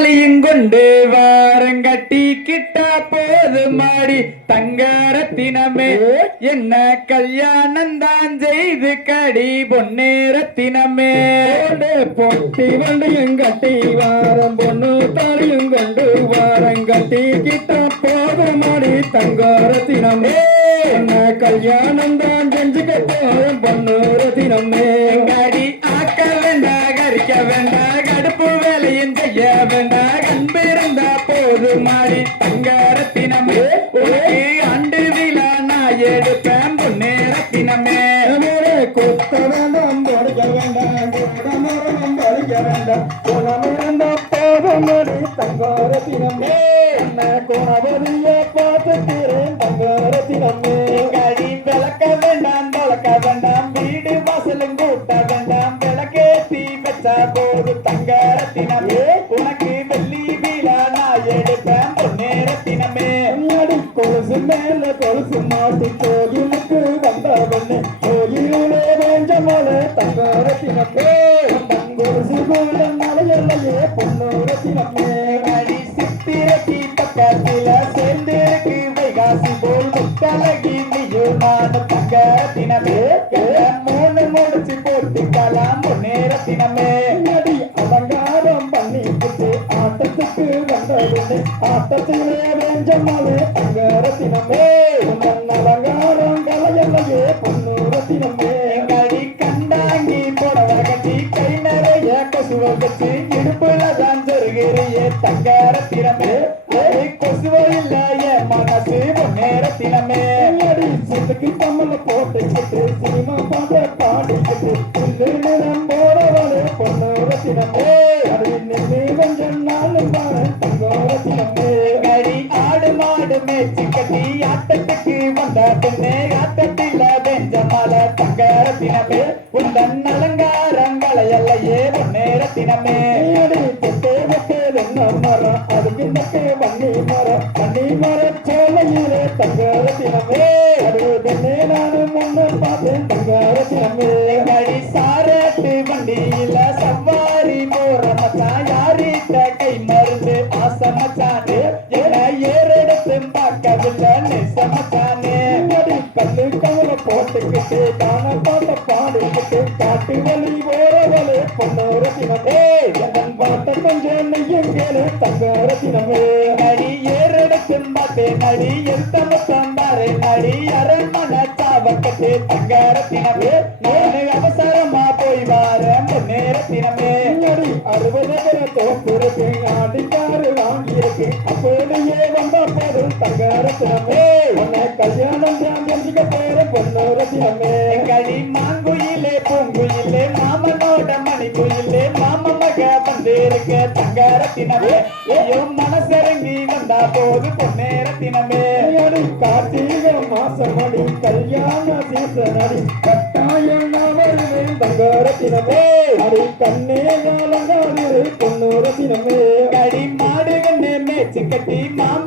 தாலியும் கொண்டு வாரங்கட்டி கிட்டா போது மாடி தங்கரத்தினமே என்ன கல்யாணம் தான் செய்து கடி பொன்னேரத்தினமே பொட்டி வண்டியும் கட்டி வாரம் பொண்ணு தாலியும் கொண்டு வாரங்கட்டி கிட்டா போது மாடி தங்கரத்தினமே என்ன கல்யாணம் தான் செஞ்சுக்க போதும் பொன்னூரத்தினமே கடி ஆக்க வேண்டாம் கரிக்க வேண்டாம் கடுப்பு வேலையும் செய்ய வேண்டாம் கண்பிருந்தா போது மாறி தங்கரத்தினமே உனக்கு ஆண்டு விழா நான் எடுப்பேன் பொன்னேரத்தினமே கொத்த வேண்டாம் படிக்க வேண்டாம் குணமரம் படிக்க வேண்டாம் குணமிருந்தா போதும் மாடி தங்கரத்தினமே என்ன குணவதிய பார்த்துக்கிறேன் தங்கரத்தினமே கடி விளக்க வேண்டாம் வளர்க்க வேண்டாம் வீடு வாசலும் கூட்ட வேண்டாம் விளக்கேத்தி வச்சா போது தங்கரத்தினமே உனக்கு வெள்ளி வீழா நான் எடுப்பேன் பொன்னேரத்தினமே கொலுசு மேல கொலுசு மாட்டி கோயிலுக்கு வந்தவண்ணே கோயிலே வேஞ்சமல தங்கரத்தினமே கொலுசு கூட மலையல்லையே பொன்னூரத்தினமே கடி சித்திரக்கு பக்கத்தில சேர்ந்திருக்கு வைகாசி போல் முத்தலகி நீயும் நானும் தங்கரத்தினமே மூணு முடிச்சு போட்டுக்கலாம் பொன்னேரத்தினமே அலங்காரம் பண்ணிக்கிட்டு ஆட்டத்துக்கு வந்தவண்ணே ஆட்டத்திலே வேஞ்சமலே தங்கரத்தினமே அலங்காரம் கலையல்லையே பொன்னூரத்தினமே கடி கண்டாங்கி புடவை கட்டி கை நிறைய கொசுவ வச்சு இடுப்புல தான் சொருகிறியே தங்கரத்தினமே கொசுவ இல்லைய மனசு பொன்னேரத்தினமே சிந்துக்கு கம்மல போட்டுக்கிட்டு சினிமா பாட பாடிக்கிட்டு நிறம் போறவளே பொன்னூரத்தினமே நின்று கொஞ்சம் நாளும் பாரு தங்கரத்தினமே கடி ஆடு மாடு மேய்ச்சி கட்டி ஆட்டத்துக்கு வந்த பெண்ணே ஆட்டத்தில வெஞ்ச மலை தங்கரத்தினமே உந்தன் அலங்காரங்களை எல்லையே பொன்னேரத்தினமே மரம் அதுக்கு நக்கே வன்னி மர சோலையிலே தங்கரத்தினமே அதுவே நானும் முன்ன பார்த்தேன் தங்கரத்தினமே கடி சாரட்டு வண்டியில சவாரி போற மச்சான் யாரிட்ட கை மருந்து ஆசை மச்சானே என ஏறெடுத்து பார்க்கவில்லை நெச மச்சானே கல்லு கவலை போட்டுக்கிட்டு காண பாட்ட பாடிக்கிட்டு காட்டு வலி ஓரவலே பொன்னூரத்தினமே என் பாட்ட கொஞ்சம் நெய்யும் கேளு தங்கரத்தினமே நடி ஏறெடுத்து பார்த்தேன் நடி எந்த மொத்தம் பாரு நடி அரண்மனை சாவக்கட்டு தங்கரத்தினமே நானு அவசரமா போய் வாரேன் பொன்னேரத்தினமே 60 தோப்பிருக்கு ஆண்டிக்காரு வாங்கியிருக்கு அப்படியே வந்த போது தங்கரத்தினமே உன்னை கல்யாணம் செஞ்சுக்க போற பொன்னூரத்தினமே கடி மாங்குயிலே பூங்குயிலே மாமனோட மணிக்குயிலே மாம மக வந்திருக்க தங்கரத்தினமே ஐயோ மனசிறங்கி வந்தா போது பொன்னேரத்தினமே கார்த்திகை மாசம் அடி கல்யாண சீசன் அடி கட்டாயம் வருவேன் தங்கரத்தினமே அடி கண்ணே காலங்காடு பொன்னூரத்தினமே கடி மாடு கண்ணே மேய்ச்சி கட்டி மாம